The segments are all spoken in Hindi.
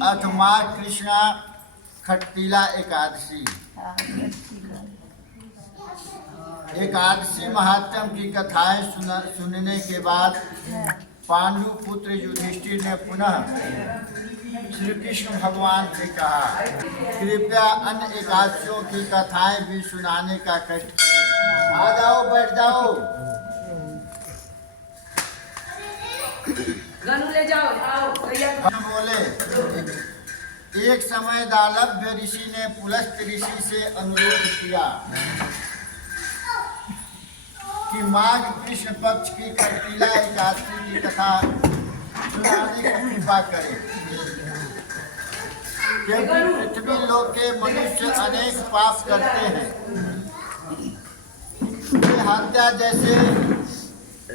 अथमा कृष्णा खट्टीला एकादशी। एकादशी महात्म की कथाएं सुनने के बाद पांडु पुत्र युधिष्ठिर ने पुनः श्री कृष्ण भगवान से कहा, कृपया अन्य एकादशियों की कथाएं भी सुनाने का कष्ट करें। आ जाओ, बैठ जाओ। ले जाओ, आओ। हम बोले, एक समय दालभ्य ऋषि ने पुलस्त ऋषि से अनुरोध किया कि माघ कृष्ण पक्ष की खट्टीला एकादशी की कथा सुनाने की कृपा करे, क्योंकि पृथ्वी लोक के मनुष्य अनेक पाप करते हैं। वे हत्या जैसे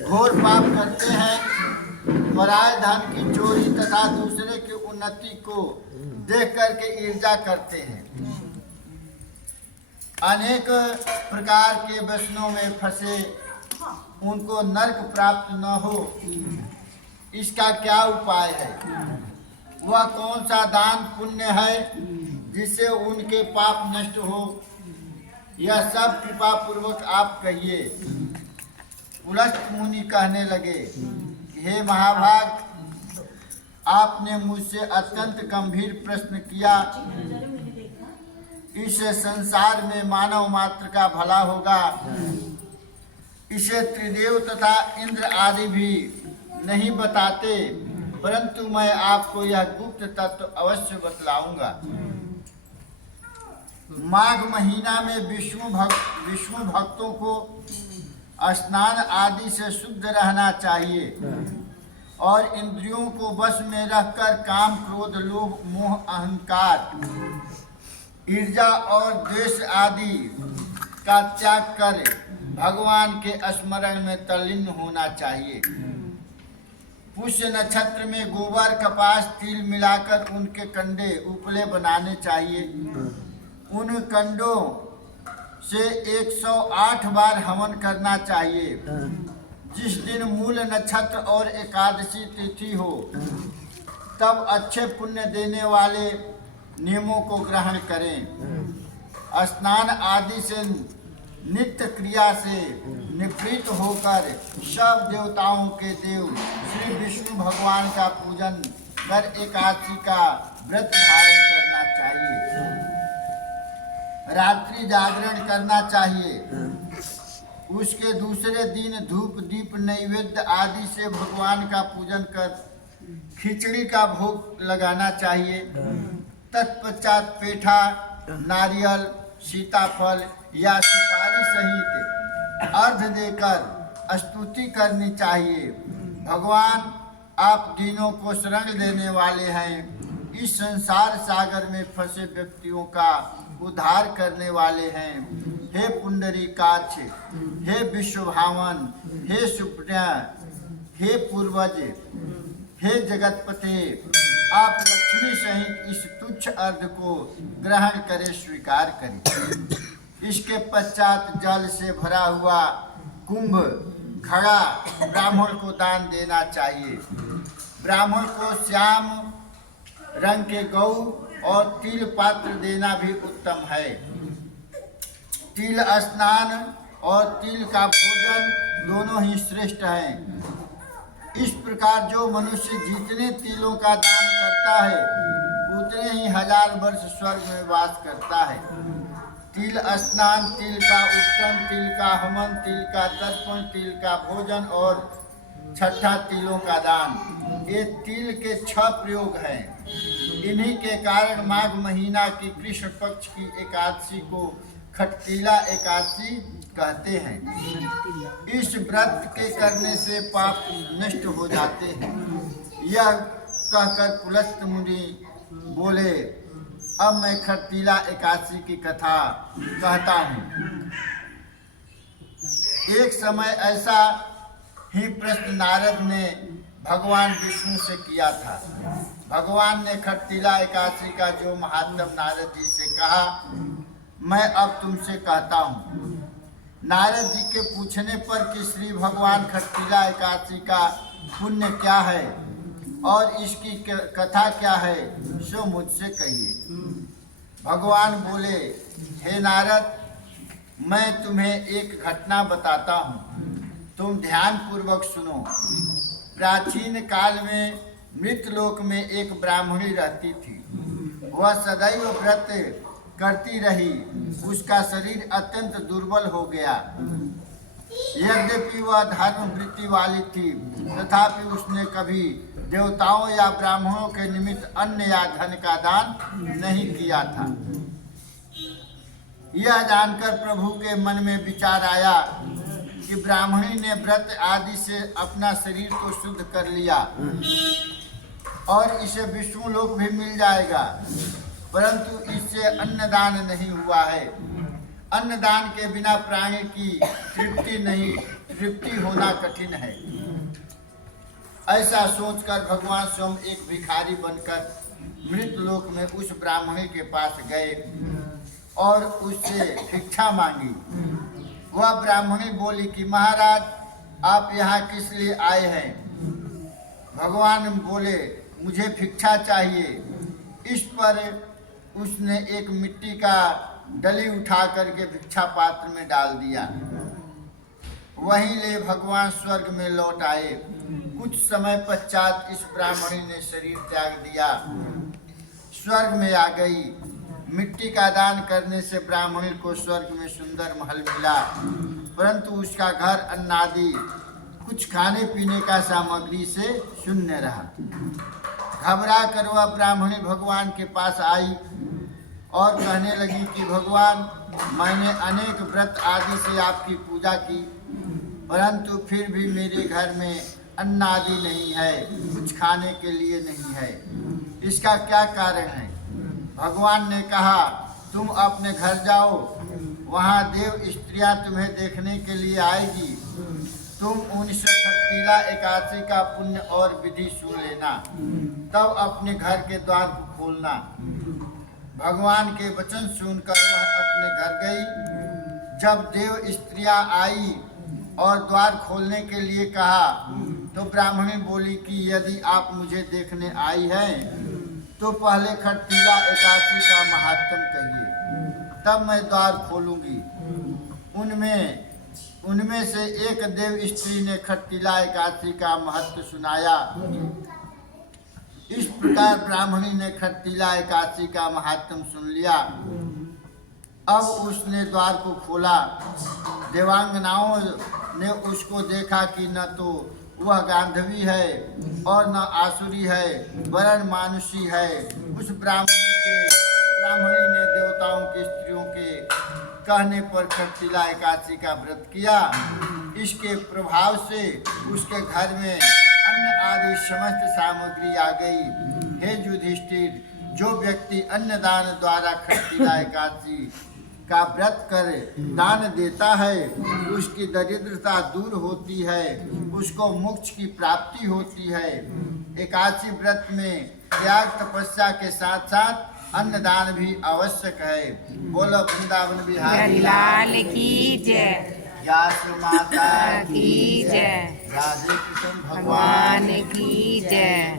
घोर पाप करते हैं, पराये धन की चोरी तथा दूसरे की उन्नति को देख करके ईर्ष्या करते हैं। अनेक प्रकार के व्यसनों में फंसे उनको नरक प्राप्त न हो, इसका क्या उपाय है? वह कौन सा दान पुण्य है जिससे उनके पाप नष्ट हो? यह सब कृपा पूर्वक आप कहिए। पुलस्त मुनि कहने लगे, हे महाभाग, आपने मुझसे अत्यंत गंभीर प्रश्न किया। इस संसार में मानव मात्र का भला होगा, इसे त्रिदेव तथा इंद्र आदि भी नहीं बताते, परंतु मैं आपको यह गुप्त तत्व अवश्य बतलाऊंगा। माघ महीना में विष्णु भक्तों को स्नान आदि से शुद्ध रहना चाहिए और इंद्रियों को वश में रखकर काम, क्रोध, लोभ, मोह, अहंकार, ईर्ष्या और द्वेष आदि का त्याग कर भगवान के स्मरण में तल्लीन होना चाहिए। पुष्य नक्षत्र में गोबर, कपास, तिल मिलाकर उनके कंडे उपले बनाने चाहिए। उन कंडों से 108 बार हवन करना चाहिए। जिस दिन मूल नक्षत्र और एकादशी तिथि हो, तब अच्छे पुण्य देने वाले नियमों को ग्रहण करें। स्नान आदि से नित्य क्रिया से निवृत्त होकर सब देवताओं के देव श्री विष्णु भगवान का पूजन कर एकादशी का व्रत धारण करना चाहिए। रात्रि जागरण करना चाहिए। उसके दूसरे दिन धूप, दीप, नैवेद्य आदि से भगवान का पूजन कर खिचड़ी का भोग लगाना चाहिए। तत्पश्चात पेठा, नारियल, सीताफल या सुपारी सहित अर्घ देकर स्तुति करनी चाहिए। भगवान, आप तीनों को शरण देने वाले हैं। इस संसार सागर में फंसे व्यक्तियों का उद्धार करने वाले हैं। हे पुंडरीकाक्ष, हे विश्वभावन, हे सुप्रिया, हे पूर्वज, हे जगतपते, आप लक्ष्मी सहित इस तुच्छ अर्घ को ग्रहण करें, स्वीकार करें। इसके पश्चात जल से भरा हुआ कुंभ घड़ा ब्राह्मण को दान देना चाहिए। ब्राह्मण को श्याम रंग के गौ और तिल पात्र देना भी उत्तम है। तिल स्नान और तिल का भोजन दोनों ही श्रेष्ठ हैं। इस प्रकार जो मनुष्य जितने तिलों का दान करता है, उतने ही 1000 वर्ष स्वर्ग में वास करता है। तिल स्नान, तिल का उत्तम, तिल का हवन, तिल का तर्पण, तिल का भोजन और छठा तिलों का दान, ये तिल के 6 प्रयोग हैं। इन्हीं के कारण माघ महीना की कृष्ण पक्ष की एकादशी को खट्टीला एकादशी कहते हैं। इस व्रत के करने से पाप नष्ट हो जाते हैं। यह कहकर पुलस्त मुनि बोले, अब मैं खट्टीला एकादशी की कथा कहता हूँ। एक समय ऐसा ही प्रश्न नारद ने भगवान विष्णु से किया था। भगवान ने खट्टीला एकादशी का जो महात्म नारद जी से कहा, मैं अब तुमसे कहता हूँ। नारद जी के पूछने पर कि श्री भगवान खट्टीला एकादशी का पुण्य क्या है, और इसकी कथा क्या है सो मुझसे कहिए। भगवान बोले, हे नारद, मैं तुम्हें एक घटना बताता हूँ, तुम ध्यान पूर्वक सुनो। प्राचीन काल में मृतलोक में एक ब्राह्मणी रहती थी। वह सदैव व्रत करती रही। उसका शरीर अत्यंत दुर्बल हो गया। यद्यपि वह धर्म वृत्ति वाली थी, तथापि उसने कभी देवताओं या ब्राह्मणों के निमित्त अन्न या धन का दान नहीं किया था। यह जानकर प्रभु के मन में विचार आया कि ब्राह्मणी ने व्रत आदि से अपना शरीर को शुद्ध कर लिया और इसे विष्णु लोक भी मिल जाएगा, परंतु इससे अन्नदान नहीं हुआ है। अन्नदान के बिना प्राणी की तृप्ति होना कठिन है। ऐसा सोचकर भगवान स्वयं एक भिखारी बनकर मृत लोक में उस ब्राह्मणी के पास गए और उससे भिक्षा मांगी। वह ब्राह्मणी बोली कि महाराज, आप यहाँ किस लिए आए हैं? भगवान बोले, मुझे भिक्षा चाहिए। इस पर उसने एक मिट्टी का डली उठा करके भिक्षा पात्र में डाल दिया। वहीं ले भगवान स्वर्ग में लौट आए। कुछ समय पश्चात इस ब्राह्मणी ने शरीर त्याग दिया, स्वर्ग में आ गई। मिट्टी का दान करने से ब्राह्मणी को स्वर्ग में सुंदर महल मिला, परंतु उसका घर अन्नादि कुछ खाने पीने का सामग्री से शून्य रहा। घबरा कर वह ब्राह्मणी भगवान के पास आई और कहने लगी कि भगवान, मैंने अनेक व्रत आदि से आपकी पूजा की, परंतु फिर भी मेरे घर में अन्न आदि नहीं है, कुछ खाने के लिए नहीं है। इसका क्या कारण है? भगवान ने कहा, तुम अपने घर जाओ, वहाँ देव स्त्रियां तुम्हें देखने के लिए आएगी। तुम उनसे खरतीला एकादशी का पुण्य और विधि सुन लेना, तब अपने घर के द्वार को खोलना। भगवान के वचन सुनकर वह अपने घर गई। जब देव स्त्रियां आई और द्वार खोलने के लिए कहा, तो ब्राह्मणी बोली कि यदि आप मुझे देखने आई हैं, तो पहले खरतीला एकादशी का महात्म कहिए, तब मैं द्वार खोलूंगी। उनमें से एक देव स्त्री ने खरतीला एकादशी का महत्व सुनाया। इस प्रकार ब्राह्मणी ने खरतीला एकादशी का महात्म सुन लिया। अब उसने द्वार को खोला। देवांगनाओं ने उसको देखा कि न तो वह गांधवी है और न आसुरी है, वरन मानुषी है। उस ब्राह्मणी ने देवताओं की स्त्रियों के कहने पर खरतीला एकादशी का व्रत किया। इसके प्रभाव से उसके घर में अन्न आदि समस्त सामग्री आ गई। हे युधिष्ठिर, जो व्यक्ति अन्नदान द्वारा खरतीला एकादशी का व्रत कर दान देता है, उसकी दरिद्रता दूर होती है, उसको मोक्ष की प्राप्ति होती है। एकादशी व्रत में त्याग तपस्या के साथ साथ अन्नदान भी आवश्यक है। बोलो वृंदावन बिहारी लाल की जय, व्यास माता की जय, राधे कृष्ण भगवान की जय।